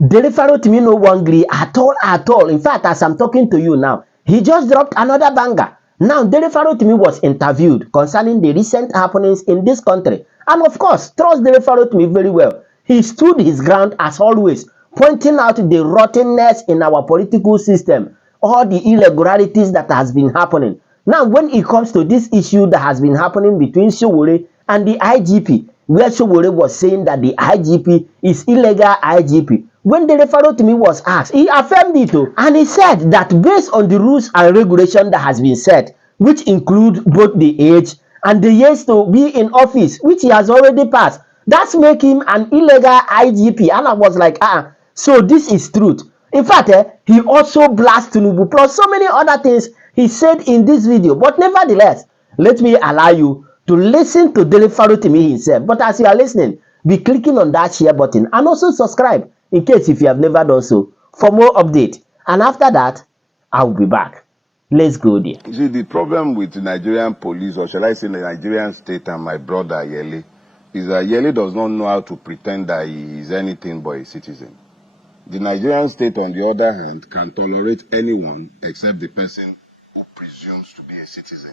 Dele Farotimi no one gree at all. In fact, as I'm talking to you now, he just dropped another banger. Now, Dele Farotimi was interviewed concerning the recent happenings in this country. And of course, trust Dele Farotimi very well. He stood his ground as always, pointing out the rottenness in our political system, all the irregularities that has been happening. Now, when it comes to this issue that has been happening between Sowore and the IGP, where Sowore was saying that the IGP is illegal IGP, when Dele Farotimi was asked, he affirmed it too, and he said that based on the rules and regulation that has been set, which include both the age and the years to be in office, which he has already passed, that's make him an illegal IGP. And I was like, so this is truth. In fact, he also blasted Tinubu plus so many other things he said in this video. But nevertheless, let me allow you to listen to Dele Farotimi himself. But as you are listening, be clicking on that share button and also subscribe in case if you have never done so for more updates. And after that, I will be back. Let's go there. You see, the problem with the Nigerian police, or shall I say the Nigerian state, and my brother Yele, is that Yele does not know how to pretend that he is anything but a citizen. The Nigerian state, on the other hand, can tolerate anyone except the person who presumes to be a citizen.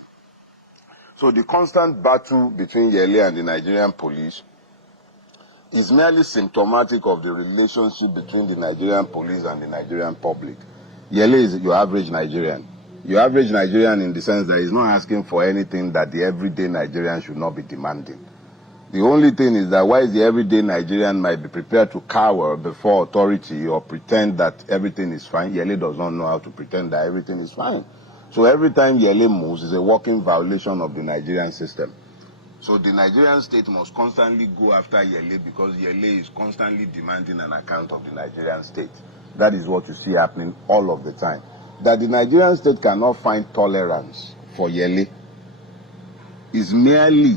So the constant battle between Yele and the Nigerian police is merely symptomatic of the relationship between the Nigerian police and the Nigerian public. Yele is your average Nigerian. Your average Nigerian in the sense that he's not asking for anything that the everyday Nigerian should not be demanding. The only thing is that while the everyday Nigerian might be prepared to cower before authority or pretend that everything is fine, Yele does not know how to pretend that everything is fine. So every time Yele moves is a walking violation of the Nigerian system. So the Nigerian state must constantly go after Yele because Yele is constantly demanding an account of the Nigerian state. That is what you see happening all of the time. That the Nigerian state cannot find tolerance for Yele is merely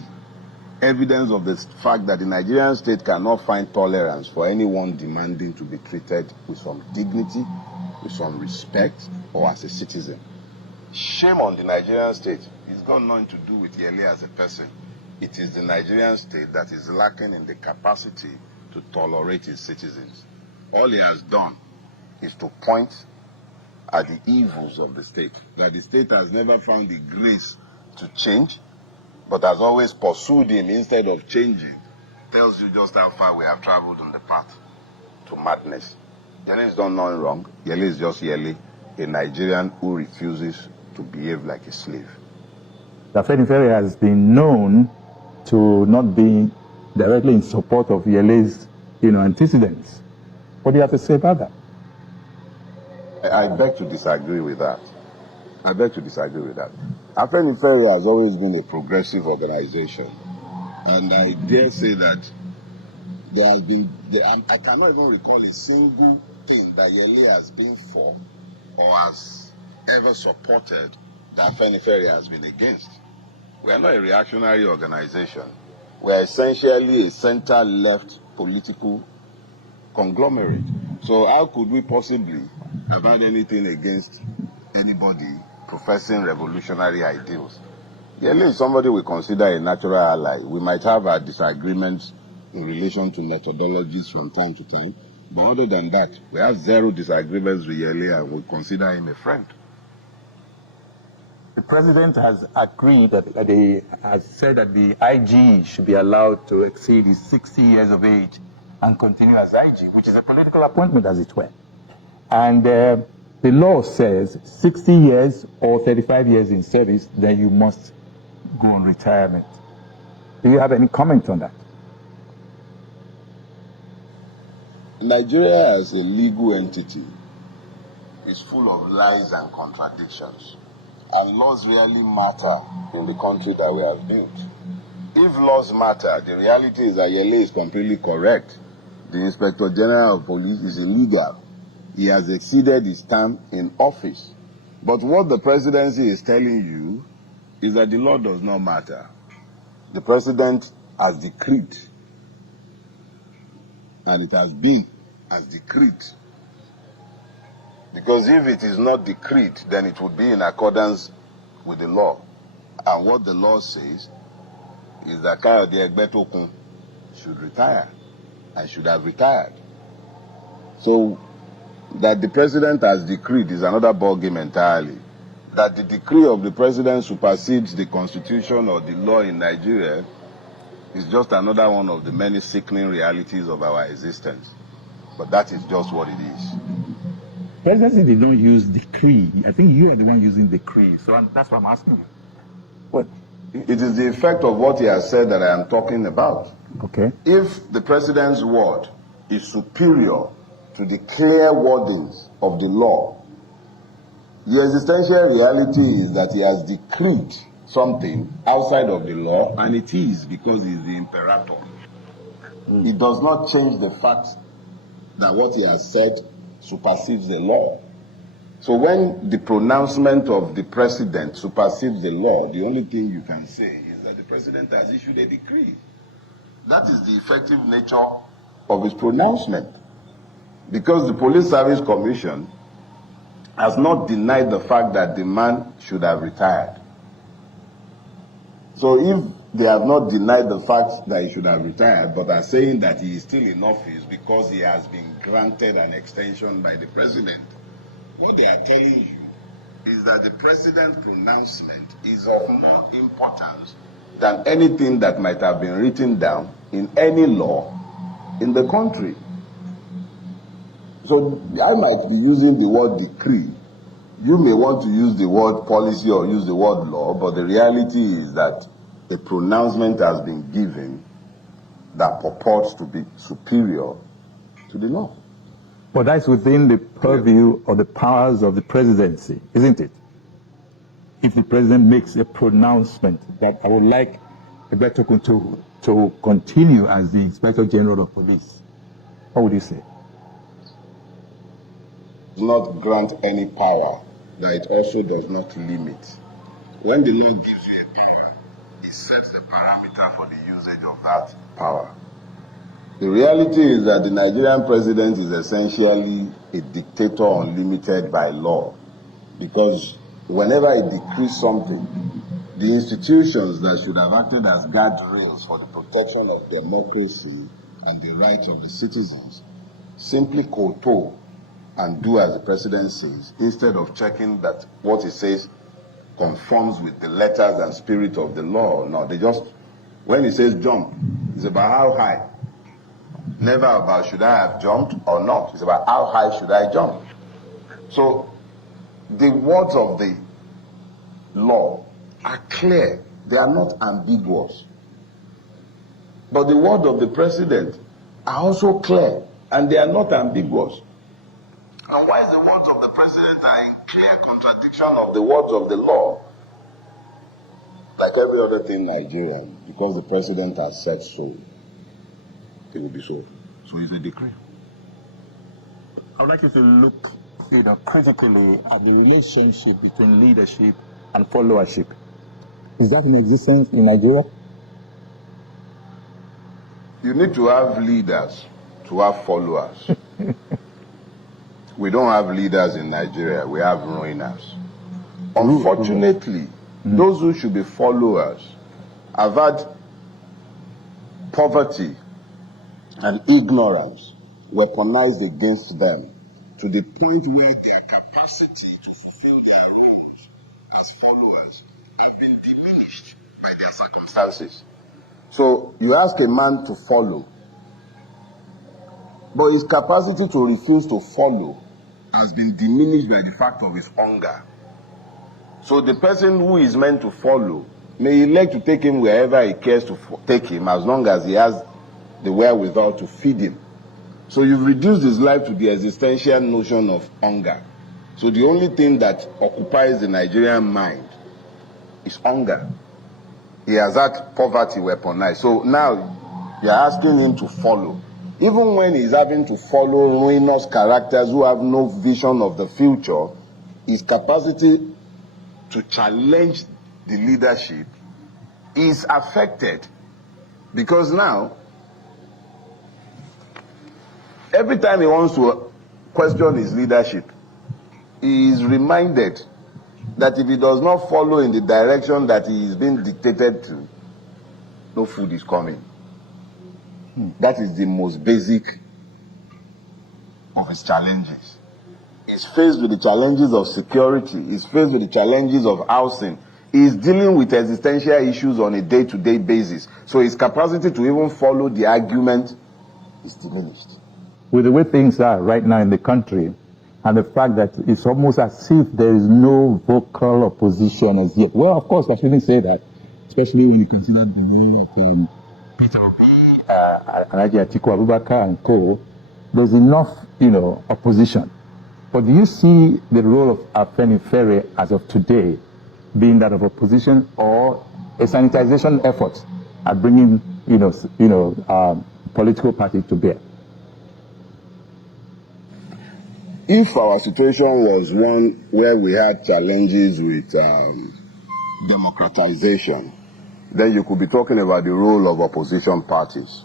evidence of the fact that the Nigerian state cannot find tolerance for anyone demanding to be treated with some dignity, with some respect, or as a citizen. Shame on the Nigerian state. It's got nothing to do with Yele as a person. It is the Nigerian state that is lacking in the capacity to tolerate its citizens. All he has done is to point at the evils of the state, that the state has never found the grace to change, but has always pursued him instead of changing. Tells you just how far we have traveled on the path to madness. Yele has done nothing wrong. Yele is just Yele, a Nigerian who refuses to behave like a slave. Afenifere has been known to not be directly in support of Yele's, antecedents. What do you have to say about that? I beg to disagree with that. I beg to disagree with that. Afenifere has always been a progressive organization. And I dare say that there has been, I cannot even recall a single thing that Yele has been for or has ever supported that Afenifere has been against. We are not a reactionary organization. We are essentially a center-left political conglomerate. So how could we possibly have had anything against anybody professing revolutionary ideals? Yele is somebody we consider a natural ally. We might have our disagreements in relation to methodologies from time to time, but other than that, we have zero disagreements with Yele and we consider him a friend. The president has agreed has said that the IG should be allowed to exceed his 60 years of age and continue as IG, which is a political appointment, as it were. And the law says 60 years or 35 years in service, then you must go on retirement. Do you have any comment on that? Nigeria as a legal entity is full of lies and contradictions. And laws really matter in the country that we have built. If laws matter, the reality is that Yele is completely correct. The Inspector General of Police is illegal. He has exceeded his term in office. But what the presidency is telling you is that the law does not matter. The president has decreed, and it has been as decreed. Because if it is not decreed, then it would be in accordance with the law. And what the law says is that Kayode Egbetokun should retire and should have retired. So that the president has decreed is another ballgame entirely. That the decree of the president supersedes the constitution or the law in Nigeria is just another one of the many sickening realities of our existence. But that is just what it is. Presidency did not use decree. I think you are the one using decree. So that's what I'm asking you. What? It is the effect of what he has said that I am talking about. Okay. If the president's word is superior to the clear wordings of the law, the existential reality is that he has decreed something outside of the law, and it is because he is the imperator. It does not change the fact that what he has said supersedes the law. So when the pronouncement of the president supersedes the law, the only thing you can say is that the president has issued a decree. That is the effective nature of his pronouncement. Because the Police Service Commission has not denied the fact that the man should have retired. So if they have not denied the fact that he should have retired, but are saying that he is still in office because he has been granted an extension by the president, what they are telling you is that the president's pronouncement is of more importance than anything that might have been written down in any law in the country. So I might be using the word decree. You may want to use the word policy or use the word law, but the reality is that a pronouncement has been given that purports to be superior to the law. But that's within the purview of the powers of the presidency, isn't it? If the president makes a pronouncement that I would like Egbetokun to continue as the Inspector General of Police, what would you say? Does not grant any power that it also does not limit. When the law gives you a power, it sets the parameter for the usage of that power. The reality is that the Nigerian president is essentially a dictator unlimited by law, because whenever he decrees something, the institutions that should have acted as guardrails for the protection of democracy and the rights of the citizens simply kowtow and do as the president says, instead of checking that what he says conforms with the letters and spirit of the law. No, they just, when he says jump, it's about how high. Never about should I have jumped or not. It's about how high should I jump. So the words of the law are clear. They are not ambiguous. But the words of the president are also clear, and they are not ambiguous. And why the words of the president are in clear contradiction of the words of the law? Like every other thing Nigerian, because the president has said so, it will be so. So it's a decree. I would like you to look, critically at the relationship between leadership and followership. Is that in existence in Nigeria? You need to have leaders to have followers. We don't have leaders in Nigeria, we have ruiners. Unfortunately, those who should be followers have had poverty and ignorance weaponized against them to the point where their capacity to fulfill their roles as followers have been diminished by their circumstances. So you ask a man to follow, but his capacity to refuse to follow has been diminished by the fact of his hunger. So the person who is meant to follow may elect to take him wherever he cares to take him, as long as he has the wherewithal to feed him. So you've reduced his life to the existential notion of hunger. So the only thing that occupies the Nigerian mind is hunger. He has had poverty weaponized. So now you're asking him to follow. Even when he's having to follow ruinous characters who have no vision of the future, his capacity to challenge the leadership is affected. Because now, every time he wants to question his leadership, he is reminded that if he does not follow in the direction that he is being dictated to, no food is coming. That is the most basic of its challenges. He's faced with the challenges of security. He's faced with the challenges of housing. He's dealing with existential issues on a day-to-day basis. So his capacity to even follow the argument is diminished. With the way things are right now in the country, and the fact that it's almost as if there is no vocal opposition as yet. Well, of course, I shouldn't say that, especially when you consider the role of Peter Obi, Alhaji Atiku Abubakar and co. There's enough, opposition. But do you see the role of Afenifere as of today being that of opposition, or a sanitization effort at bringing, political party to bear? If our situation was one where we had challenges with democratization, then you could be talking about the role of opposition parties.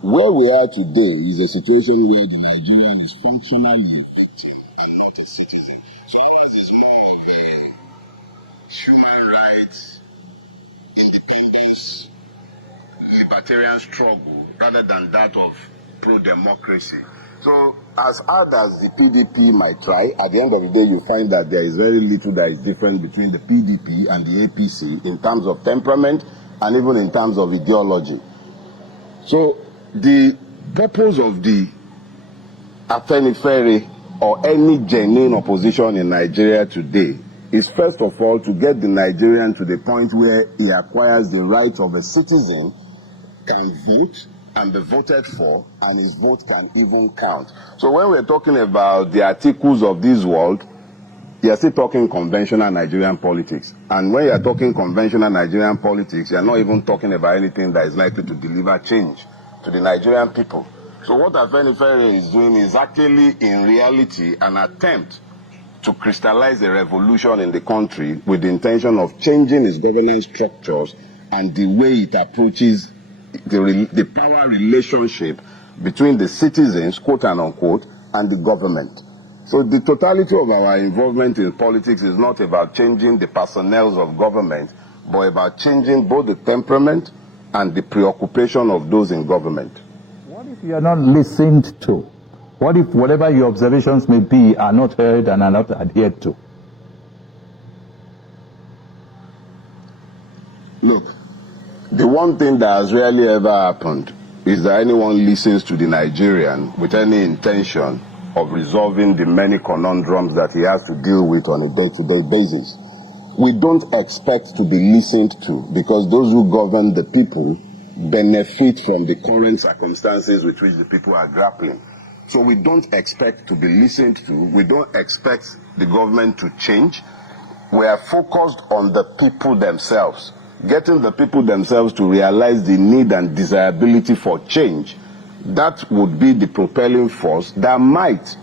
Where we are today is a situation where the Nigerian is functionally a victim and not a citizen. So ours is more of a human rights, independence, libertarian struggle rather than that of pro-democracy. So as hard as the PDP might try, at the end of the day you find that there is very little that is different between the PDP and the APC in terms of temperament and even in terms of ideology. So the purpose of the Afenifere or any genuine opposition in Nigeria today is first of all to get the Nigerian to the point where he acquires the right of a citizen, can vote and be voted for, and his vote can even count. So when we're talking about the articles of this world, you're still talking conventional Nigerian politics. And when you're talking conventional Nigerian politics, you're not even talking about anything that is likely to deliver change to the Nigerian people. So what Afenifere is doing is actually, in reality, an attempt to crystallize a revolution in the country with the intention of changing its governance structures and the way it approaches the power relationship between the citizens, quote and unquote, and the government. So the totality of our involvement in politics is not about changing the personnel of government, but about changing both the temperament and the preoccupation of those in government. What if you are not listened to? What if whatever your observations may be are not heard and are not adhered to? Look, the one thing that has rarely ever happened is that anyone listens to the Nigerian with any intention of resolving the many conundrums that he has to deal with on a day-to-day basis. We don't expect to be listened to because those who govern the people benefit from the current circumstances with which the people are grappling. So we don't expect to be listened to. We don't expect the government to change. We are focused on the people themselves, getting the people themselves to realize the need and desirability for change. That would be the propelling force that might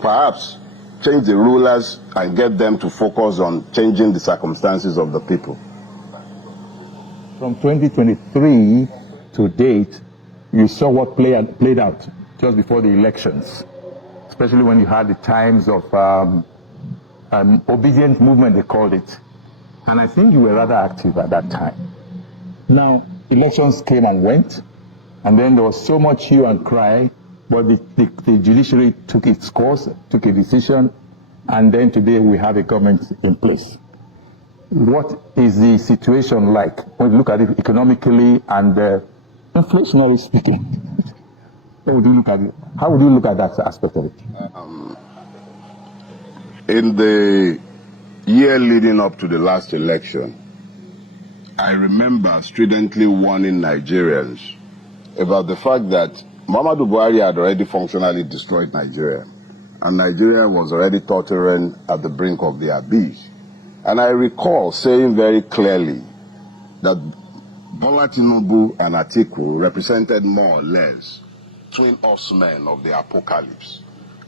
perhaps change the rulers and get them to focus on changing the circumstances of the people. From 2023 to date, you saw what played out just before the elections, especially when you had the times of obedient movement, they called it. And I think you were rather active at that time. Now, elections came and went, and then there was so much hue and cry, but the judiciary took its course, took a decision, and then today we have a government in place. What is the situation like when you look at it economically and inflationary speaking? How would you look at it? How would you look at that aspect of it? In the year leading up to the last election, I remember stridently warning Nigerians about the fact that Muhammadu Buhari had already functionally destroyed Nigeria, and Nigeria was already tottering at the brink of the abyss. And I recall saying very clearly that Bola Tinubu and Atiku represented more or less twin horsemen of the apocalypse.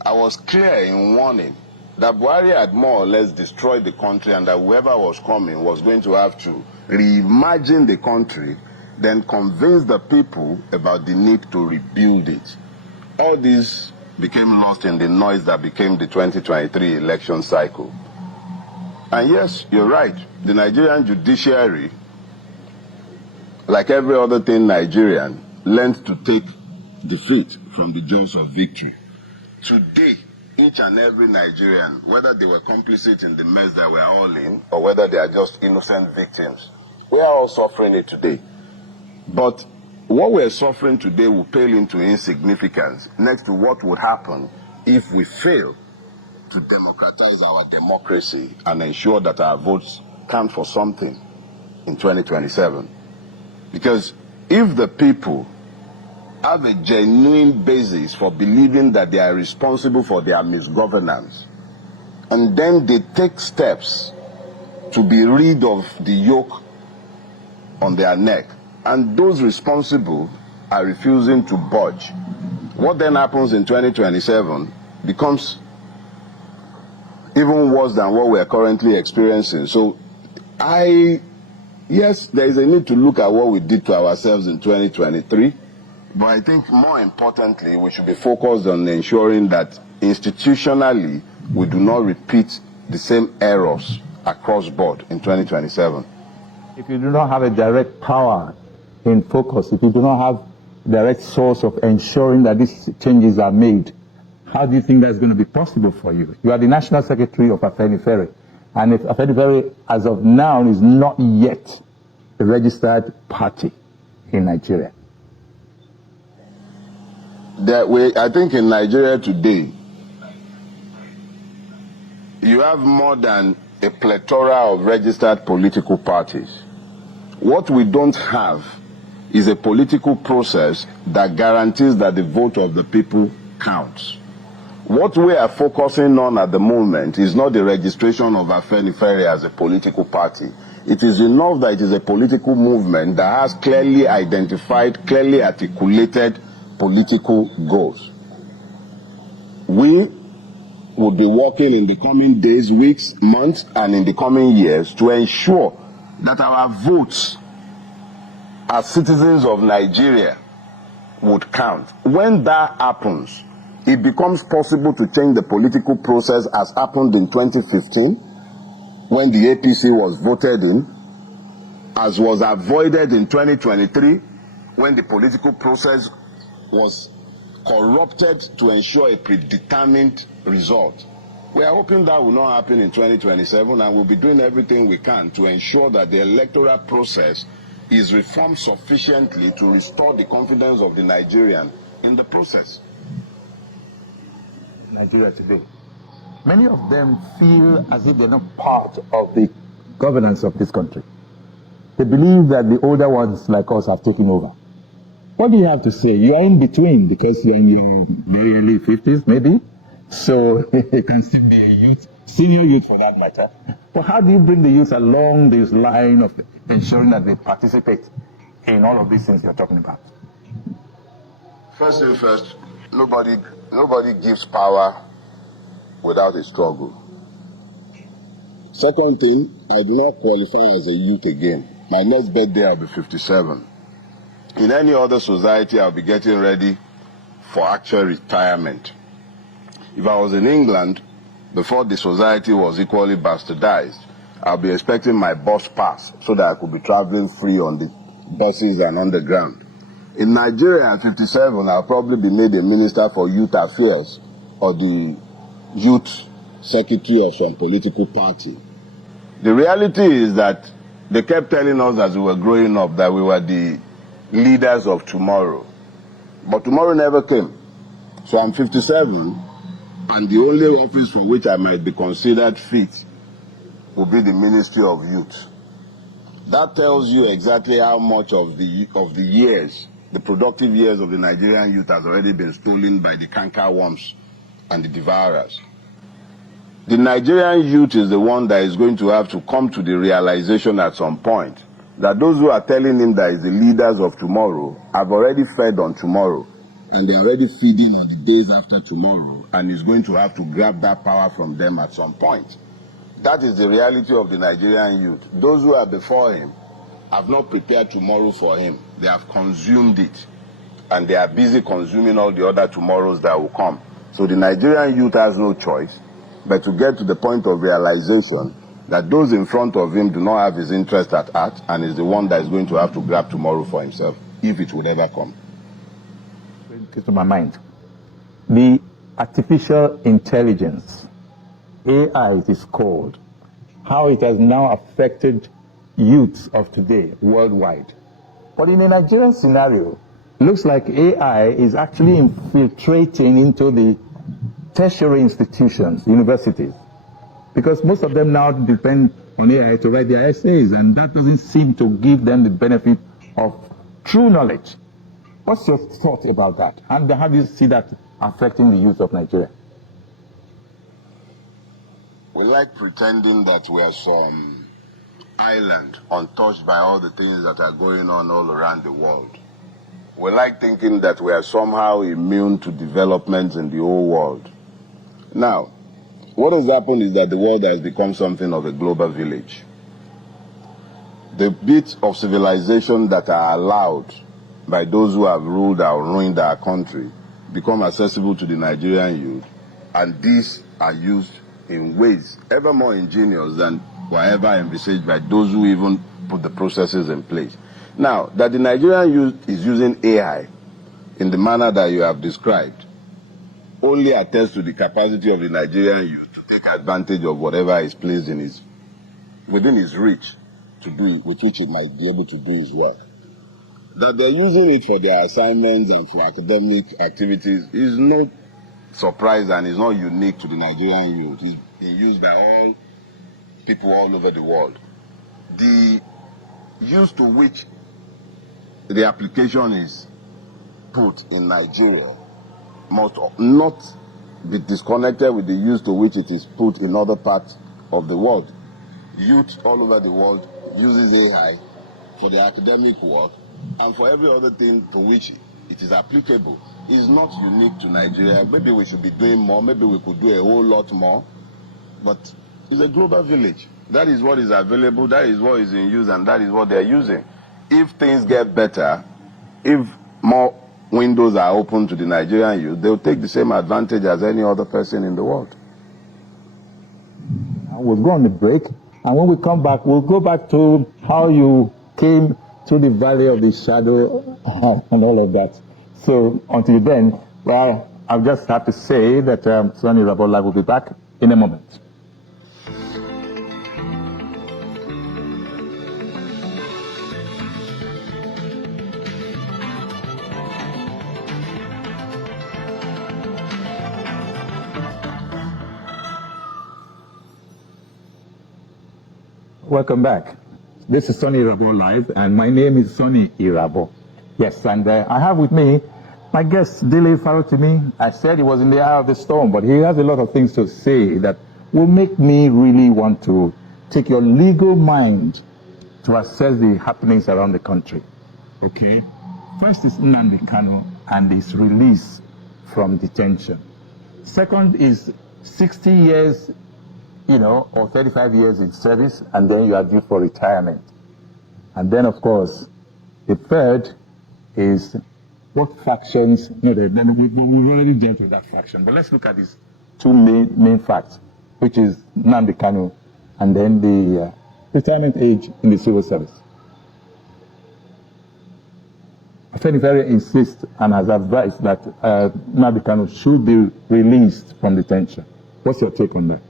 I was clear in warning that Buhari had more or less destroyed the country and that whoever was coming was going to have to reimagine the country, then convince the people about the need to rebuild it. All this became lost in the noise that became the 2023 election cycle. And yes, you're right, the Nigerian judiciary, like every other thing Nigerian, learned to take defeat from the jaws of victory. Today, each and every Nigerian, whether they were complicit in the mess that we're all in, or whether they are just innocent victims, we are all suffering it today. But what we're suffering today will pale into insignificance next to what would happen if we fail to democratize our democracy and ensure that our votes count for something in 2027. Because if the people have a genuine basis for believing that they are responsible for their misgovernance, and then they take steps to be rid of the yoke on their neck, and those responsible are refusing to budge, what then happens in 2027 becomes even worse than what we are currently experiencing. So yes, there is a need to look at what we did to ourselves in 2023, but I think more importantly, we should be focused on ensuring that institutionally we do not repeat the same errors across board in 2027. If you do not have a direct power in focus, if you do not have direct source of ensuring that these changes are made, how do you think that's going to be possible for you? You are the National Secretary of Afenifere, and if Afenifere, as of now, is not yet a registered party in Nigeria. I think in Nigeria today, you have more than a plethora of registered political parties. What we don't have is a political process that guarantees that the vote of the people counts. What we are focusing on at the moment is not the registration of Afenifere as a political party. It is enough that it is a political movement that has clearly identified, clearly articulated political goals. We will be working in the coming days, weeks, months, and in the coming years to ensure that our votes as citizens of Nigeria would count. When that happens, it becomes possible to change the political process as happened in 2015 when the APC was voted in, as was avoided in 2023 when the political process was corrupted to ensure a predetermined result. We are hoping that will not happen in 2027, and we'll be doing everything we can to ensure that the electoral process is reformed sufficiently to restore the confidence of the Nigerian in the process. Nigeria today, many of them feel as if they're not part of the governance of this country. They believe that the older ones like us have taken over. What do you have to say? You are in between because you're in your very early 50s, maybe. So you can still be a youth, senior youth for that matter. But how do you bring the youth along this line of ensuring that they participate in all of these things you're talking about? First thing first, nobody gives power without a struggle. Second thing, I do not qualify as a youth again. My next birthday, I'll be 57. In any other society, I'll be getting ready for actual retirement. If I was in England, before the society was equally bastardized, I'll be expecting my bus pass so that I could be traveling free on the buses and underground. In Nigeria at 57, I'll probably be made a minister for youth affairs or the youth secretary of some political party. The reality is that they kept telling us as we were growing up that we were the leaders of tomorrow. But tomorrow never came. So I'm 57, and the only office for which I might be considered fit will be the Ministry of Youth. That tells you exactly how much of the years, the productive years of the Nigerian youth has already been stolen by the cankerworms and the devourers. The Nigerian youth is the one that is going to have to come to the realization at some point that those who are telling him that is the leaders of tomorrow have already fed on tomorrow, and they're already feeding on the days after tomorrow, and he's going to have to grab that power from them at some point. That is the reality of the Nigerian youth. Those who are before him have not prepared tomorrow for him. They have consumed it, and they are busy consuming all the other tomorrows that will come. So the Nigerian youth has no choice but to get to the point of realization that those in front of him do not have his interest at heart, and is the one that is going to have to grab tomorrow for himself, if it would ever come. To my mind, the artificial intelligence, AI it is called, how it has now affected youths of today worldwide. But in a Nigerian scenario, it looks like AI is actually infiltrating into the tertiary institutions, universities, because most of them now depend on AI to write their essays, and that doesn't seem to give them the benefit of true knowledge. What's your thought about that? How do you see that affecting the youth of Nigeria? We like pretending that we are some island untouched by all the things that are going on all around the world. We like thinking that we are somehow immune to developments in the whole world. Now, what has happened is that the world has become something of a global village. The bits of civilization that are allowed by those who have ruled or ruined our country become accessible to the Nigerian youth, and these are used in ways ever more ingenious than were ever envisaged by those who even put the processes in place. Now, that the Nigerian youth is using AI in the manner that you have described only attests to the capacity of the Nigerian youth to take advantage of whatever is placed in within his reach to do it, with which it might be able to do his work. That they're using it for their assignments and for academic activities is no surprise and is not unique to the Nigerian youth. It's being used by all people all over the world. The use to which the application is put in Nigeria must not be disconnected with the use to which it is put in other parts of the world. Youth all over the world uses AI for their academic work and for every other thing to which it is applicable. It's not unique to Nigeria. Maybe we should be doing more. Maybe we could do a whole lot more. But it's a global village. That is what is available. That is what is in use, and that is what they're using. If things get better, if more windows are open to the Nigerian youth, they'll take the same advantage as any other person in the world. We'll go on the break, and when we come back, we'll go back to how you came to the valley of the shadow and all of that. So until then, well, I'll just have to say that Sonny Rabola will be back in a moment. Welcome back. This is Sonny Irabo Live, and my name is Sonny Irabo. Yes, and I have with me my guest, Dele Farotimi. I said he was in the eye of the storm, but he has a lot of things to say that will make me really want to take your legal mind to assess the happenings around the country. Okay? First is Nnamdi Kanu and his release from detention. Second is 60 years, or 35 years in service, and then you are due for retirement. And then, of course, the third is what factions, we've already dealt with that faction, but let's look at these two main facts, which is Nnamdi Kanu and then the retirement age in the civil service. Afenifere insists and has advised that Nnamdi Kanu should be released from detention. What's your take on that?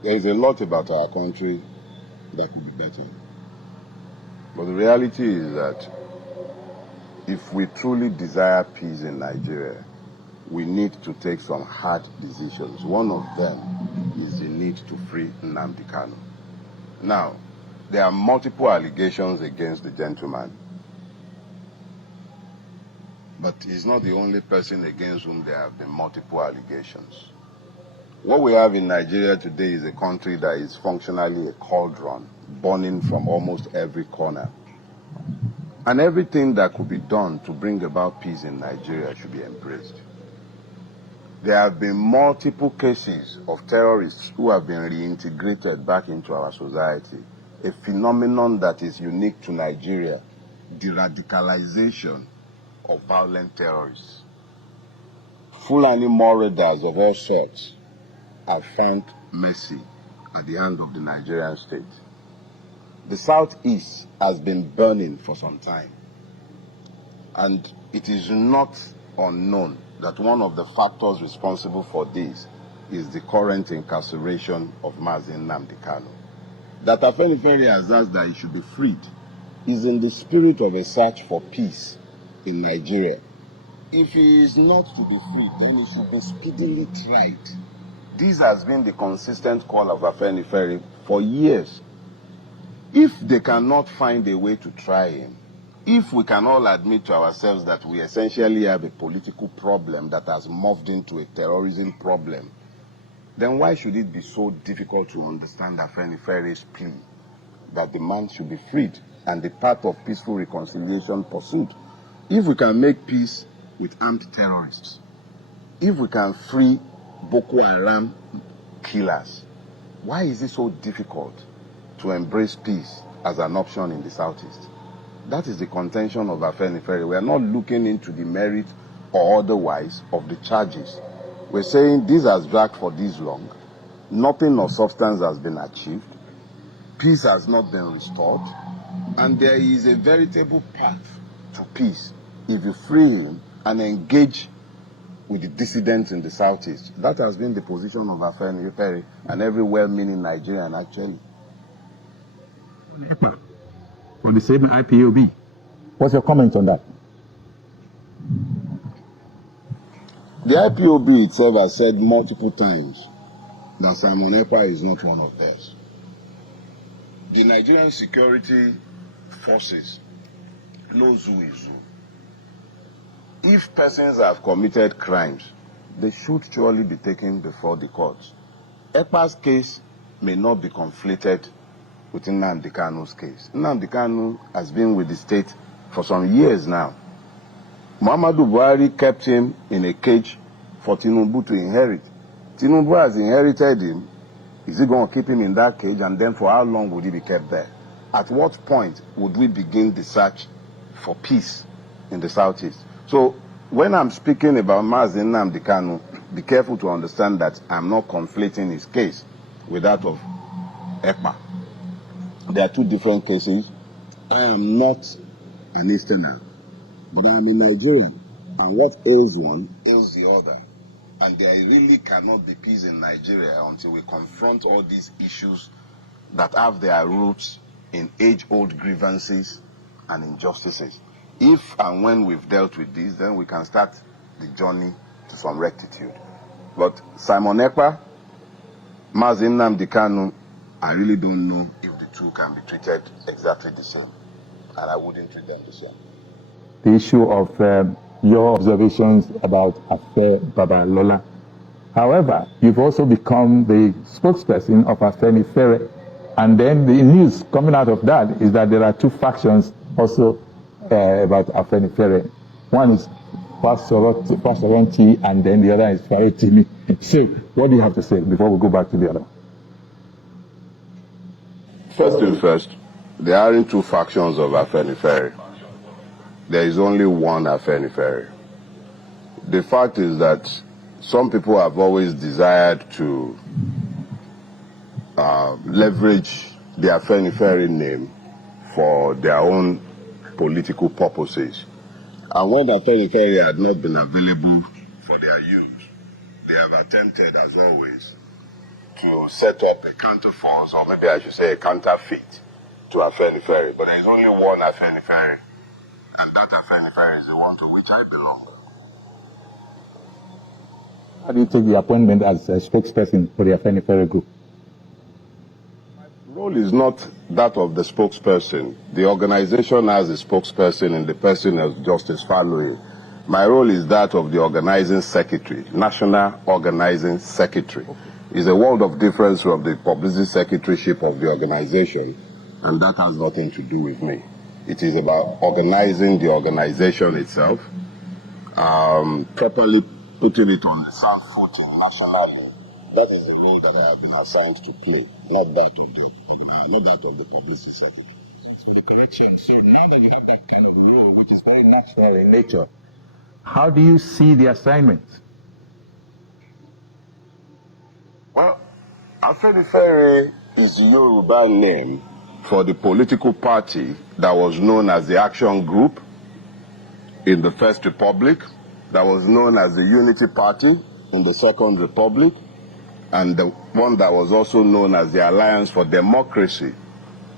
There is a lot about our country that could be better. But the reality is that if we truly desire peace in Nigeria, we need to take some hard decisions. One of them is the need to free Nnamdi Kanu. Now, there are multiple allegations against the gentleman. But he's not the only person against whom there have been multiple allegations. What we have in Nigeria today is a country that is functionally a cauldron, burning from almost every corner. And everything that could be done to bring about peace in Nigeria should be embraced. There have been multiple cases of terrorists who have been reintegrated back into our society, a phenomenon that is unique to Nigeria, the radicalization of violent terrorists. Fulani marauders of all sorts have found mercy at the hand of the Nigerian state. The southeast has been burning for some time, and it is not unknown that one of the factors responsible for this is the current incarceration of Mazi Nnamdi Kanu. That Afenifere has asked that he should be freed is in the spirit of a search for peace in Nigeria. If he is not to be freed, then he should be speedily tried. This has been the consistent call of Afenifere for years. If they cannot find a way to try him, if we can all admit to ourselves that we essentially have a political problem that has morphed into a terrorism problem, then why should it be so difficult to understand Afenifere's plea that the man should be freed and the path of peaceful reconciliation pursued? If we can make peace with armed terrorists, if we can free Boko Haram killers, why is it so difficult to embrace peace as an option in the Southeast? That is the contention of Afenifere. We are not looking into the merit or otherwise of the charges. We're saying this has dragged for this long. Nothing of substance has been achieved. Peace has not been restored. And there is a veritable path to peace if you free him and engage with the dissidents in the Southeast. That has been the position of Afenifere and every well-meaning Nigerian, actually. On the same IPOB. What's your comment on that? The IPOB itself has said multiple times that Simon Ekpa is not one of theirs. The Nigerian security forces knows who is who. If persons have committed crimes, they should surely be taken before the courts. Ekpa's case may not be conflated with Nnamdi Kanu's case. Nnamdi Kanu has been with the state for some years now. Muhammadu Buhari kept him in a cage for Tinubu to inherit. Tinubu has inherited him. Is he going to keep him in that cage, and then for how long would he be kept there? At what point would we begin the search for peace in the Southeast? So when I'm speaking about Mazi Nnamdi Kanu, be careful to understand that I'm not conflating his case with that of Ekpa. There are two different cases. I am not an Easterner, but I am in Nigeria. And what ails one ails the other. And there really cannot be peace in Nigeria until we confront all these issues that have their roots in age-old grievances and injustices. If and when we've dealt with these, then we can start the journey to some rectitude. But Simon Ekpa, Mazi Nnamdi Kanu, I really don't know if the two can be treated exactly the same. And I wouldn't treat them the same. The issue of your observations about Afe Babalola. However, you've also become the spokesperson of Afenifere, and then the news coming out of that is that there are two factions also about Afenifere. One is Fasoranti, and then the other is Farotimi. So, what do you have to say before we go back to the other? First thing first, there aren't two factions of Afenifere. There is only one Afenifere. The fact is that some people have always desired to leverage the Afenifere name for their own political purposes. And when Afenifere had not been available for their use, they have attempted, as always, to set up a counterforce, or maybe I should say a counterfeit, to Afenifere. But there is only one Afenifere, and that Afenifere is the one to which I belong. How do you take the appointment as a spokesperson for the Afenifere group? My role is not that of the spokesperson. The organization has a spokesperson in the person of Justice Faloye. My role is that of the organizing secretary, national organizing secretary. It's a world of difference from the publicity secretaryship of the organization, and that has nothing to do with me. It is about organizing the organization itself, properly putting it on the sound footing nationally. That is the role that I have been assigned to play, not that of the publicity secretary. So the correction. So now that you have that kind of role, which is very natural in nature, how do you see the assignment? Well, Afenifere is the Yoruba name for the political party that was known as the Action Group in the First Republic, that was known as the Unity Party in the Second Republic, and the one that was also known as the Alliance for Democracy.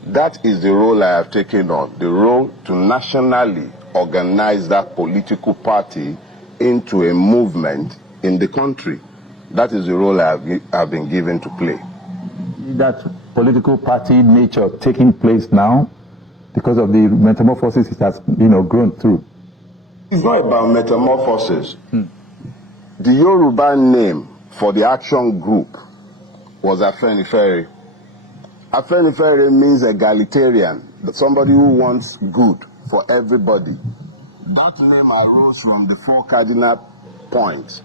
That is the role I have taken on, the role to nationally organize that political party into a movement in the country. That is the role I have been given to play. That political party nature taking place now because of the metamorphosis it has, grown through. It's not about metamorphosis. The Yoruba name for the action group was Afenifere. Afenifere means egalitarian, somebody who wants good for everybody. That name arose from the 4 cardinal points,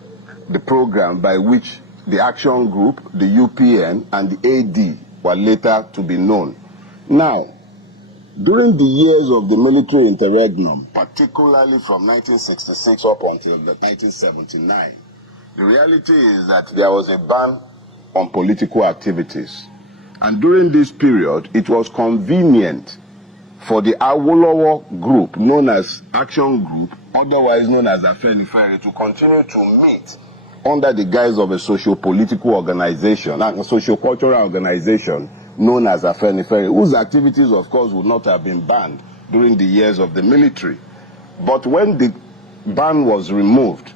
the program by which the action group, the UPN, and the AD were later to be known. Now, during the years of the military interregnum, particularly from 1966 up until 1979, the reality is that there was a ban on political activities. And during this period, it was convenient for the Awolowo group, known as Action Group, otherwise known as Afenifere, to continue to meet under the guise of a socio-political organization, a socio-cultural organization known as Afenifere, whose activities, of course, would not have been banned during the years of the military. But when the ban was removed,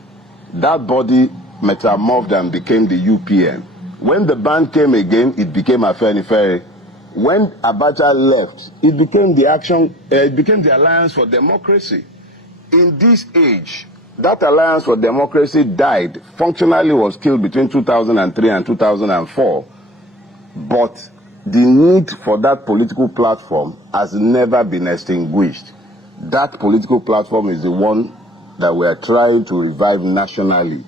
that body metamorphed and became the UPN. When the ban came again, it became Afenifere. When Abacha left, it became the Alliance for Democracy. In this age, that Alliance for Democracy died, functionally was killed between 2003 and 2004, but the need for that political platform has never been extinguished. That political platform is the one that we are trying to revive nationally.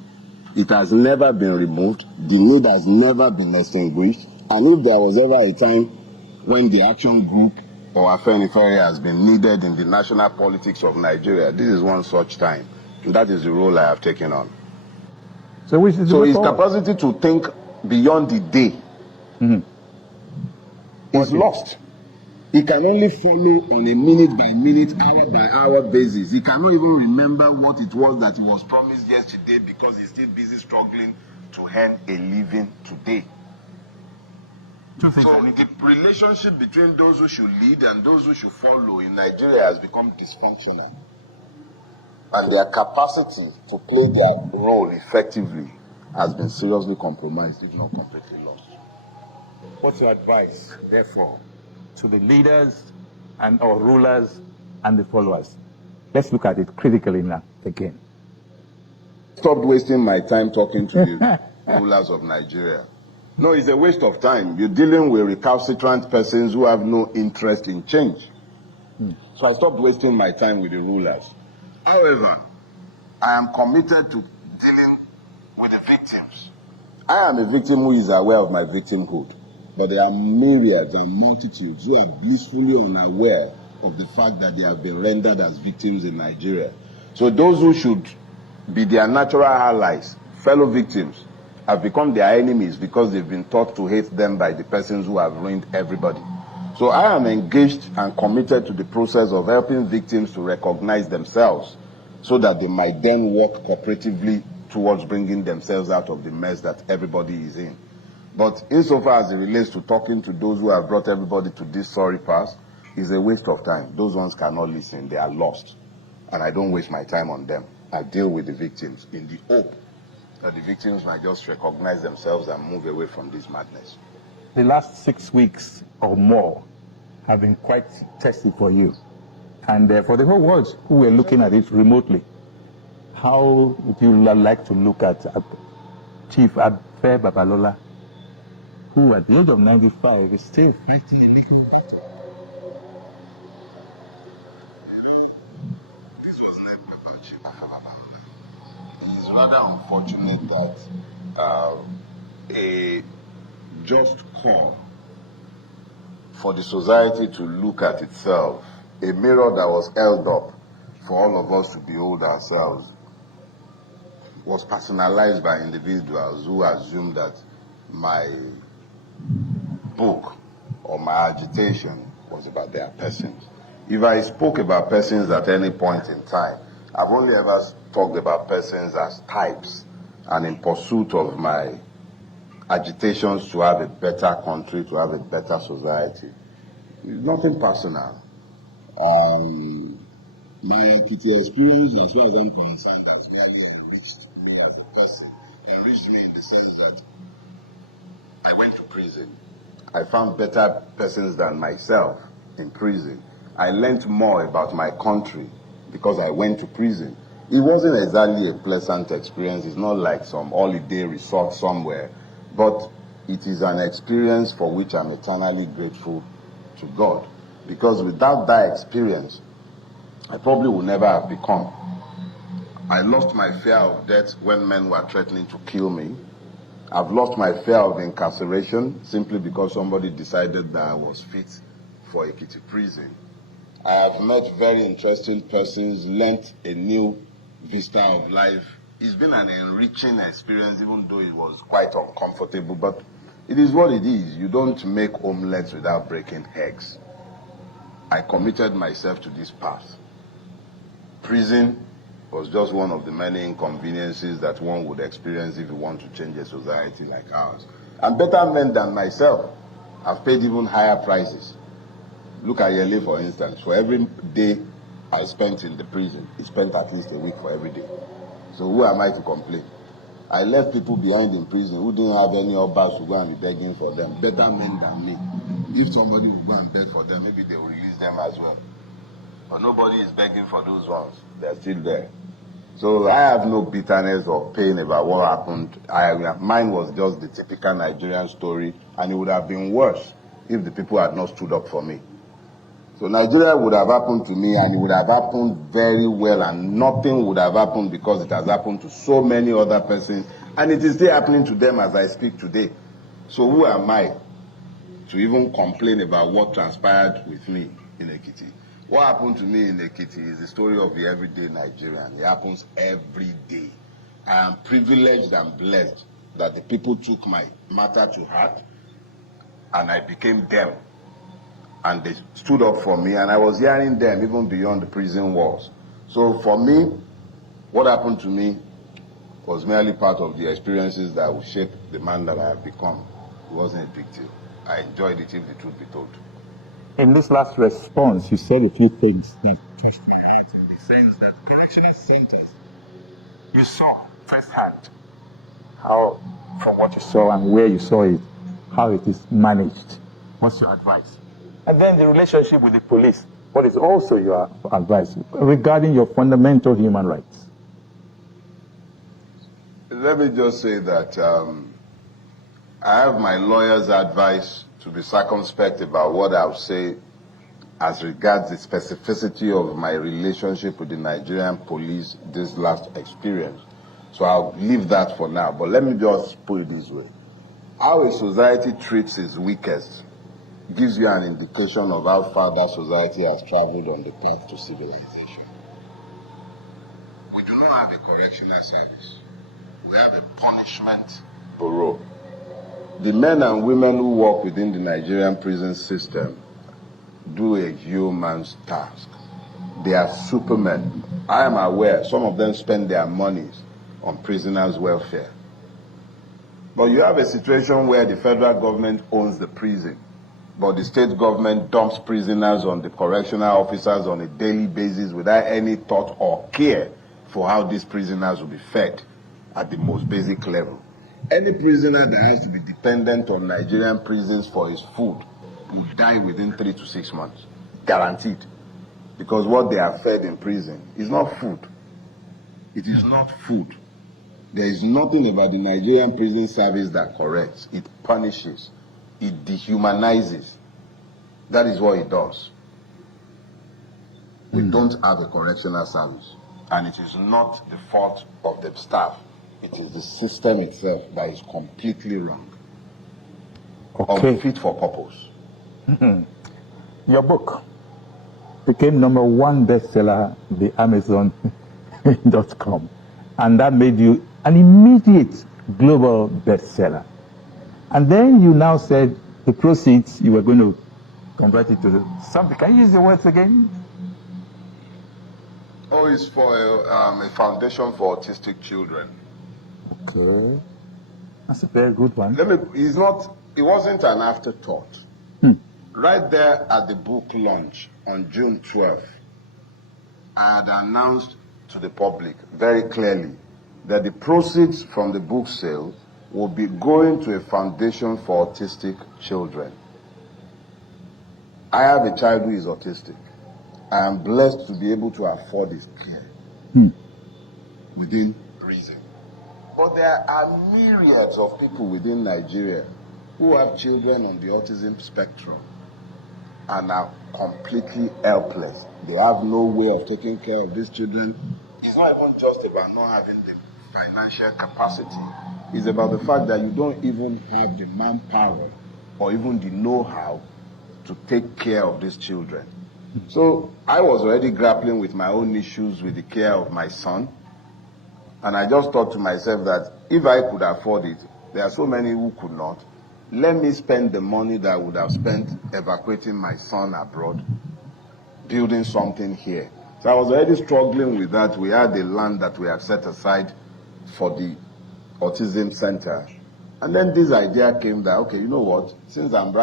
It has never been removed, the need has never been extinguished, and if there was ever a time when the action group or Afenifere has been needed in the national politics of Nigeria, this is one such time. And that is the role I have taken on. So his capacity to think beyond the day is lost. He can only follow on a minute-by-minute, hour-by-hour basis. He cannot even remember what it was that he was promised yesterday because he's still busy struggling to earn a living today. So the relationship between those who should lead and those who should follow in Nigeria has become dysfunctional. And their capacity to play their role effectively has been seriously compromised, if not completely lost. What's your advice, therefore, to the leaders or rulers and the followers? Let's look at it critically now again. Stop wasting my time talking to the rulers of Nigeria. No, it's a waste of time. You're dealing with recalcitrant persons who have no interest in change. So I stopped wasting my time with the rulers. However, I am committed to dealing with the victims. I am a victim who is aware of my victimhood. But there are myriads and multitudes who are blissfully unaware of the fact that they have been rendered as victims in Nigeria. So those who should be their natural allies, fellow victims, have become their enemies because they've been taught to hate them by the persons who have ruined everybody. So I am engaged and committed to the process of helping victims to recognize themselves so that they might then work cooperatively towards bringing themselves out of the mess that everybody is in. But insofar as it relates to talking to those who have brought everybody to this sorry pass, is a waste of time. Those ones cannot listen. They are lost. And I don't waste my time on them. I deal with the victims in the hope that the victims might just recognize themselves and move away from this madness. The last 6 weeks or more have been quite testy for you. And for the whole world who were looking at it remotely, how would you like to look at Chief Afe Babalola, who at the age of 95 is still fighting a little bit? This was not about Chief Afe Babalola. It is rather unfortunate that a just call for the society to look at itself, a mirror that was held up for all of us to behold ourselves, was personalized by individuals who assumed that my book or my agitation was about their persons. If I spoke about persons at any point in time, I've only ever talked about persons as types, and in pursuit of my agitations to have a better country, to have a better society. It's nothing personal. My Ekiti experience, as far as I'm concerned, has really enriched me as a person. Enriched me in the sense that I went to prison. I found better persons than myself in prison. I learned more about my country because I went to prison. It wasn't exactly a pleasant experience. It's not like some holiday resort somewhere, but it is an experience for which I'm eternally grateful to God. Because without that experience, I probably would never have become. I lost my fear of death when men were threatening to kill me. I've lost my fear of incarceration simply because somebody decided that I was fit for Ekiti prison. I have met very interesting persons, learnt a new vista of life. It's been an enriching experience, even though it was quite uncomfortable, but it is what it is. You don't make omelets without breaking eggs. I committed myself to this path. Prison was just one of the many inconveniences that one would experience if you want to change a society like ours. And better men than myself have paid even higher prices. Look at Yele, for instance. For every day I spent in the prison, he spent at least a week for every day. So who am I to complain? I left people behind in prison who didn't have any obas to go and be begging for them. Better men than me. If somebody would go and beg for them, maybe they will release them as well. But nobody is begging for those ones. They're still there. So I have no bitterness or pain about what happened. Mine was just the typical Nigerian story, and it would have been worse if the people had not stood up for me. So Nigeria would have happened to me, and it would have happened very well, and nothing would have happened because it has happened to so many other persons, and it is still happening to them as I speak today. So who am I to even complain about what transpired with me in Ekiti? What happened to me in Ekiti is the story of the everyday Nigerian. It happens every day. I am privileged and blessed that the people took my matter to heart, and I became them. And they stood up for me, and I was hearing them even beyond the prison walls. So for me, what happened to me was merely part of the experiences that will shape the man that I have become. It wasn't a big deal. I enjoyed it, if the truth be told. In this last response, you said a few things that touched my heart in the sense that correctional centers, you saw firsthand how, from what you saw and where you saw it, how it is managed. What's your advice? And then the relationship with the police. What is also your advice regarding your fundamental human rights? Let me just say that I have my lawyer's advice to be circumspect about what I'll say as regards the specificity of my relationship with the Nigerian police this last experience. So I'll leave that for now. But let me just put it this way. How a society treats its weakest gives you an indication of how far that society has traveled on the path to civilization. We do not have a correctional service. We have a punishment bureau. The men and women who work within the Nigerian prison system do a human's task. They are supermen. I am aware some of them spend their monies on prisoners' welfare. But you have a situation where the federal government owns the prison, but the state government dumps prisoners on the correctional officers on a daily basis without any thought or care for how these prisoners will be fed at the most basic level. Any prisoner that has to be dependent on Nigerian prisons for his food will die within 3 to 6 months, guaranteed. Because what they are fed in prison is not food. It is not food. There is nothing about the Nigerian prison service that corrects. It punishes. It dehumanizes. That is what it does. We don't have a correctional service. And it is not the fault of the staff. It is the system itself that is completely wrong. Okay. Unfit for purpose. Your book became #1 bestseller, the Amazon.com. And that made you an immediate global bestseller. And then you now said the proceeds, you were going to convert it to something. Can you use the words again? Oh, it's for a foundation for autistic children. Okay. That's a very good one. It wasn't an afterthought. Right there at the book launch on June 12th, I had announced to the public very clearly that the proceeds from the book sale will be going to a foundation for autistic children. I have a child who is autistic. I am blessed to be able to afford his care within reason. But there are myriads of people within Nigeria who have children on the autism spectrum and are completely helpless. They have no way of taking care of these children. It's not even just about not having the financial capacity. It's about the fact that you don't even have the manpower or even the know-how to take care of these children. So I was already grappling with my own issues with the care of my son. And I just thought to myself that if I could afford it, there are so many who could not. Let me spend the money that I would have spent evacuating my son abroad, building something here. So I was already struggling with that. We had the land that we had set aside for the autism center. And then this idea came that, okay, you know what? Since I've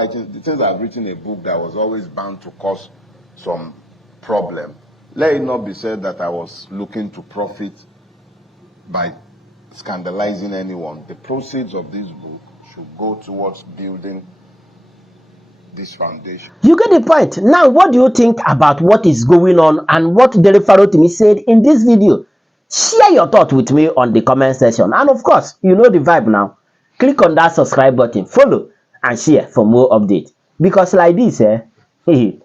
written a book that was always bound to cause some problem, let it not be said that I was looking to profit by scandalizing anyone. The proceeds of this book should go towards building this foundation. You get the point. Now, what do you think about what is going on and what Dele Farotimi said in this video? Share your thoughts with me on the comment section. And of course, you know the vibe now. Click on that subscribe button, follow, and share for more updates. Because like this, we